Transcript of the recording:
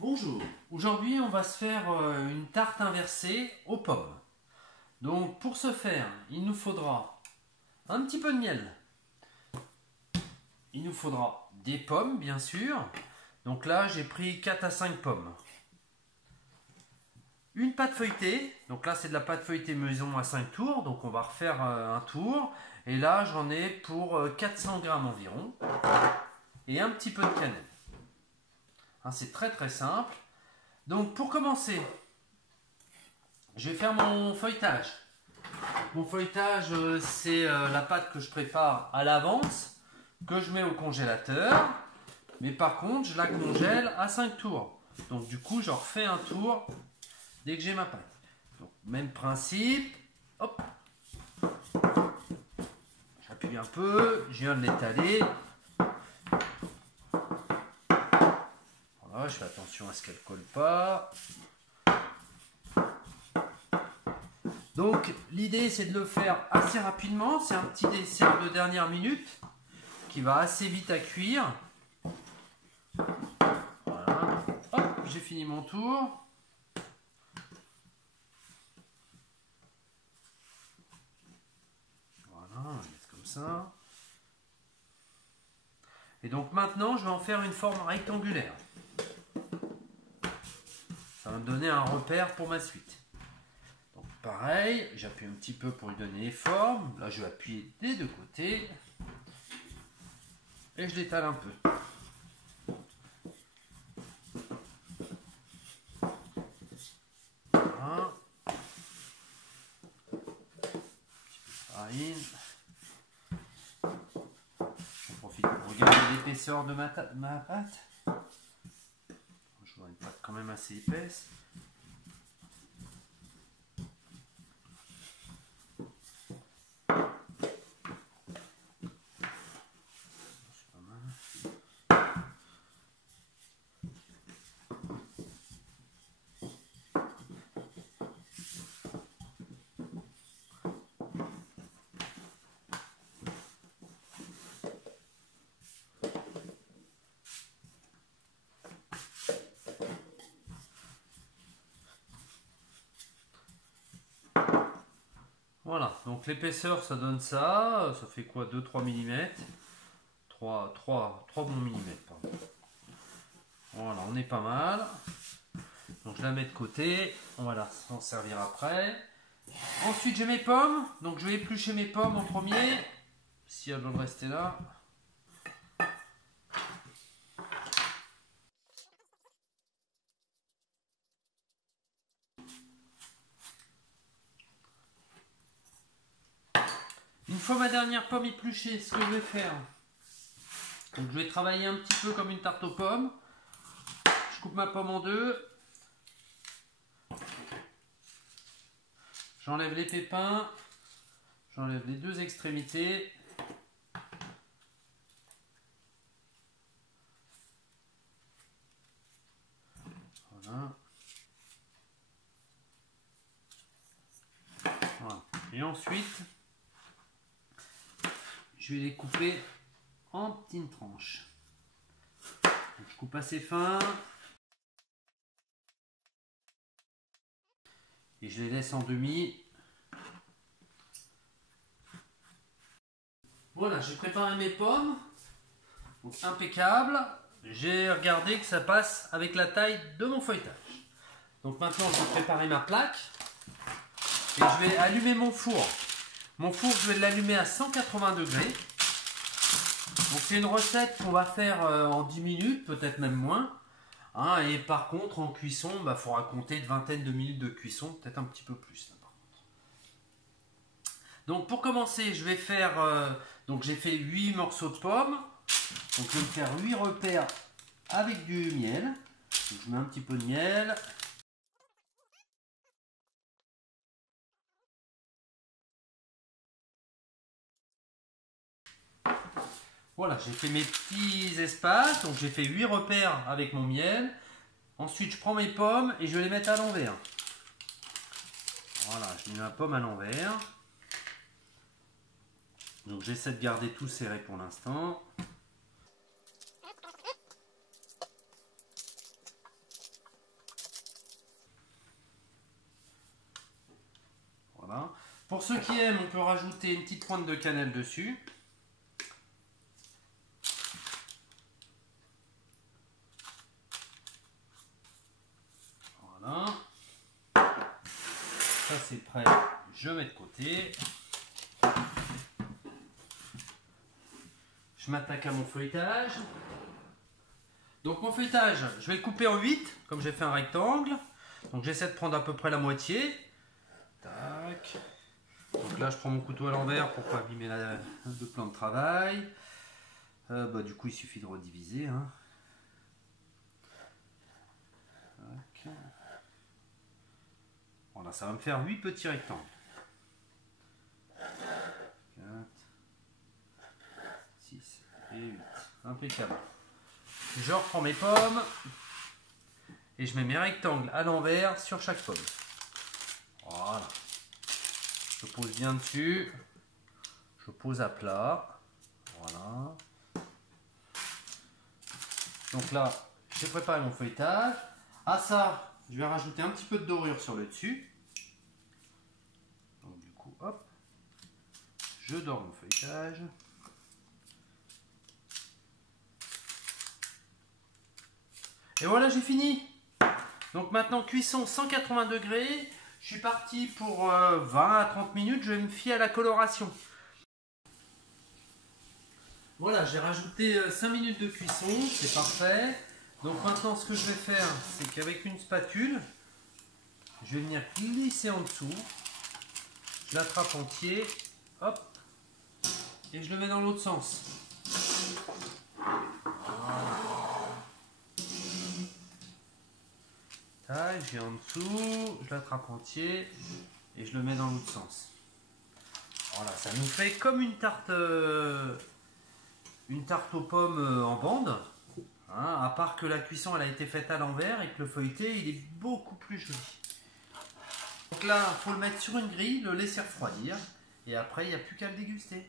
Bonjour, aujourd'hui on va se faire une tarte inversée aux pommes. Donc pour ce faire, il nous faudra un petit peu de miel. Il nous faudra des pommes bien sûr. Donc là j'ai pris 4 à 5 pommes. Une pâte feuilletée, donc là c'est de la pâte feuilletée maison à 5 tours, donc on va refaire un tour. Et là j'en ai pour 400 grammes environ. Et un petit peu de cannelle. Hein, c'est très simple. Donc pour commencer, je vais faire mon feuilletage. Mon feuilletage, c'est la pâte que je prépare à l'avance, que je mets au congélateur. Mais par contre, je la congèle à 5 tours. Donc du coup, je refais un tour dès que j'ai ma pâte. Donc, même principe. Hop. J'appuie un peu, je viens de l'étaler. Voilà, je fais attention à ce qu'elle ne colle pas. Donc l'idée c'est de le faire assez rapidement, c'est un petit dessert de dernière minute qui va assez vite à cuire. Voilà, hop, j'ai fini mon tour. Voilà, on va mettre comme ça. Et donc maintenant je vais en faire une forme rectangulaire. Ça va me donner un repère pour ma suite. Donc pareil, j'appuie un petit peu pour lui donner les formes. Là je vais appuyer des deux côtés. Et je l'étale un peu. Voilà. Farine. J'en profite pour regarder l'épaisseur de ma pâte. Je vois une pâte quand même assez épaisse. Voilà, donc l'épaisseur ça donne ça fait quoi, 2-3 mm 3 bons millimètres, pardon. Voilà, on est pas mal. Donc je la mets de côté, on va s'en servir après. Ensuite j'ai mes pommes, donc je vais éplucher mes pommes en premier, si elles veulent rester là. Une fois ma dernière pomme épluchée, ce que je vais faire, donc je vais travailler un petit peu comme une tarte aux pommes. Je coupe ma pomme en deux. J'enlève les pépins. J'enlève les deux extrémités. Voilà. Voilà. Et ensuite, je vais les couper en petites tranches. Donc, je coupe assez fin. Et je les laisse en demi. Voilà, j'ai préparé mes pommes. Donc impeccable. J'ai regardé que ça passe avec la taille de mon feuilletage. Donc maintenant, je vais préparer ma plaque. Et je vais allumer mon four. Mon four, je vais l'allumer à 180 degrés. Donc c'est une recette qu'on va faire en 10 minutes, peut-être même moins. Hein, et par contre, en cuisson, il faudra compter une vingtaine de minutes de cuisson, peut-être un petit peu plus. Là, par contre. Donc pour commencer, je vais faire... donc j'ai fait 8 morceaux de pommes. Donc je vais me faire 8 repères avec du miel. Donc, je mets un petit peu de miel. Voilà, j'ai fait mes petits espaces, donc j'ai fait 8 repères avec mon miel. Ensuite, je prends mes pommes et je vais les mettre à l'envers. Voilà, je mets ma pomme à l'envers. Donc j'essaie de garder tout serré pour l'instant. Pour ceux qui aiment, on peut rajouter une petite pointe de cannelle dessus. Voilà. Ça c'est prêt, je mets de côté. Je m'attaque à mon feuilletage. Donc mon feuilletage, je vais le couper en 8, comme j'ai fait un rectangle. Donc j'essaie de prendre à peu près la moitié. Tac. Donc là je prends mon couteau à l'envers pour pas abîmer le plan de travail. Du coup il suffit de rediviser. Hein. Tac. Voilà, ça va me faire 8 petits rectangles. 4, 6 et 8. Impeccable. Je reprends mes pommes et je mets mes rectangles à l'envers sur chaque pomme. Voilà. Je pose bien dessus. Je pose à plat. Voilà. Donc là, j'ai préparé mon feuilletage. À ça, je vais rajouter un petit peu de dorure sur le dessus. Donc du coup, hop, je dore mon feuilletage. Et voilà, j'ai fini. Donc maintenant, cuisson 180 degrés. Je suis parti pour 20 à 30 minutes. Je vais me fier à la coloration. Voilà, j'ai rajouté 5 minutes de cuisson. C'est parfait. Donc maintenant, ce que je vais faire, c'est qu'avec une spatule, je vais venir glisser en dessous. Je l'attrape entier. Hop. Et je le mets dans l'autre sens. Tac, je viens en dessous, je l'attrape entier et je le mets dans l'autre sens. Voilà, ça nous fait comme une tarte aux pommes en bande. Hein, à part que la cuisson elle a été faite à l'envers et que le feuilleté il est beaucoup plus joli. Donc là, il faut le mettre sur une grille, le laisser refroidir et après il n'y a plus qu'à le déguster.